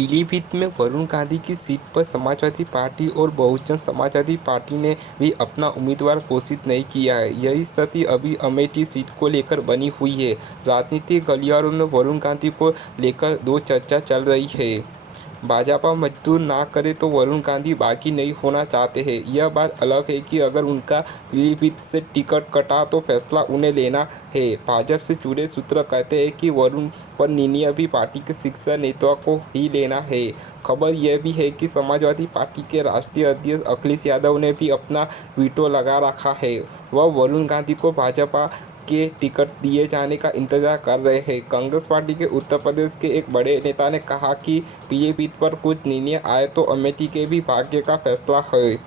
पीलीभीत में वरुण गांधी की सीट पर समाजवादी पार्टी और बहुजन समाजवादी पार्टी ने भी अपना उम्मीदवार घोषित नहीं किया है। यही स्थिति अभी अमेठी सीट को लेकर बनी हुई है। राजनीतिक गलियारों में वरुण गांधी को लेकर दो चर्चा चल रही है। भाजपा मजबूर ना करे तो वरुण गांधी बागी नहीं होना चाहते हैं। यह बात अलग है कि अगर उनका पीलीभीत से टिकट कटा तो फैसला उन्हें लेना है। भाजपा से जुड़े सूत्र कहते हैं कि वरुण पर निर्णय भी पार्टी के शीर्ष नेताओं को ही लेना है। खबर यह भी है कि समाजवादी पार्टी के राष्ट्रीय अध्यक्ष अखिलेश यादव ने भी अपना वीटो लगा रखा है। वह वरुण गांधी को भाजपा के टिकट दिए जाने का इंतजार कर रहे हैं। कांग्रेस पार्टी के उत्तर प्रदेश के एक बड़े नेता ने कहा कि पीलीभीत पर कुछ निर्णय आए तो अमेठी के भी भाग्य का फैसला है।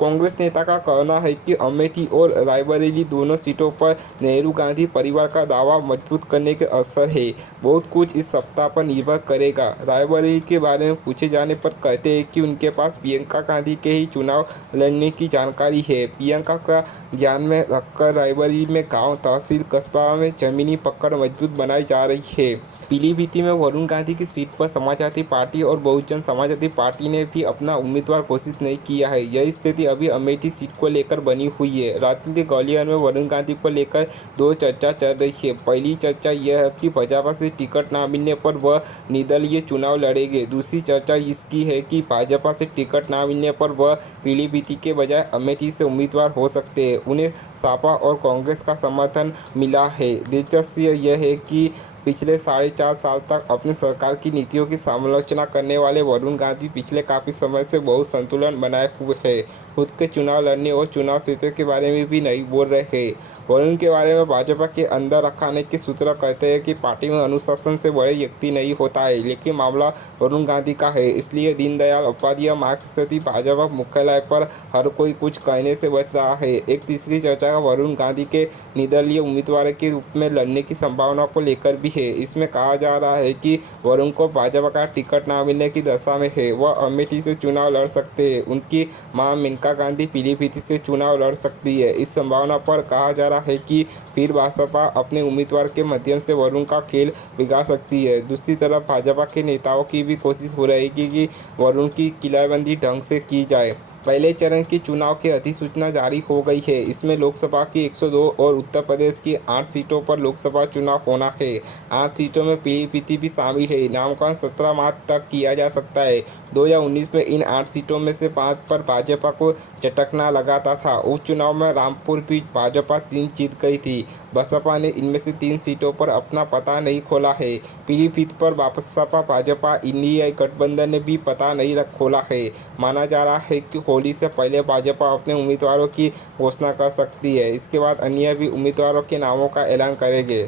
कांग्रेस नेता का कहना है कि अमेठी और रायबरेली दोनों सीटों पर नेहरू गांधी परिवार का दावा मजबूत करने के अवसर है। बहुत कुछ इस सप्ताह पर निर्भर करेगा। रायबरेली के बारे में पूछे जाने पर कहते हैं कि उनके पास प्रियंका गांधी के ही चुनाव लड़ने की जानकारी है। प्रियंका का ध्यान में रखकर रायबरेली में गाँव, तहसील, कस्बा में जमीनी पकड़ मजबूत बनाई जा रही है। पीलीभीत में वरुण गांधी की सीट पर समाजवादी पार्टी और बहुजन समाजवादी पार्टी ने भी अपना उम्मीदवार घोषित नहीं किया है। यह स्थिति अभी अमेठी सीट को लेकर बनी हुई है। राजनीतिक गलियारों में वरुण गांधी को लेकर दो चर्चा चल रही है। पहली चर्चा यह है कि भाजपा से टिकट न मिलने पर वह निर्दलीय चुनाव लड़ेंगे। दूसरी चर्चा इसकी है कि भाजपा से टिकट न मिलने पर वह पीलीभीत के बजाय अमेठी से उम्मीदवार हो सकते हैं। उन्हें सपा और कांग्रेस का समर्थन मिला है। दिलचस्प यह है कि पिछले 4.5 साल तक अपनी सरकार की नीतियों की समालोचना करने वाले वरुण गांधी पिछले काफ़ी समय से बहुत संतुलन बनाए हुए हैं। खुद के चुनाव लड़ने और चुनाव क्षेत्र के बारे में भी नहीं बोल रहे हैं। वरुण के बारे में भाजपा के अंदर रखाने के सूत्र कहते हैं कि पार्टी में अनुशासन से बड़े व्यक्ति नहीं होता है, लेकिन मामला वरुण गांधी का है। इसलिए दीनदयाल उपाध्याय मार्ग स्थित भाजपा मुख्यालय पर हर कोई कुछ कहने से बच रहा है। एक तीसरी चर्चा वरुण गांधी के निर्दलीय उम्मीदवार के रूप में लड़ने की संभावना को लेकर भी है। इसमें कहा जा रहा है कि वरुण को भाजपा का टिकट न मिलने की दशा में है। वह अमेठी से चुनाव लड़ सकते हैं। उनकी मां मेनका गांधी पीलीभीत से चुनाव लड़ सकती है। इस संभावना पर कहा जा रहा है कि फिर भाजपा अपने उम्मीदवार के माध्यम से वरुण का खेल बिगाड़ सकती है। दूसरी तरफ भाजपा के नेताओं की भी कोशिश हो रही है कि वरुण की किलाबंदी ढंग से की जाए। पहले चरण की चुनाव की अधिसूचना जारी हो गई है। इसमें लोकसभा की 102 और उत्तर प्रदेश की 8 सीटों पर लोकसभा चुनाव होना है। 8 सीटों में पीलीभीत भी शामिल है। नामांकन 17 मार्च तक किया जा सकता है। 2019 में इन 8 सीटों में से 5 पर भाजपा को झटकना लगाता था। उपचुनाव में रामपुर भी भाजपा 3 जीत गई थी। बसपा ने इनमें से 3 सीटों पर अपना पता नहीं खोला है। पीलीभीत पर बसपा भाजपा इंडिया गठबंधन ने भी पता नहीं खोला है। माना जा रहा है कि होली से पहले भाजपा अपने उम्मीदवारों की घोषणा कर सकती है। इसके बाद अन्य भी उम्मीदवारों के नामों का ऐलान करेंगे।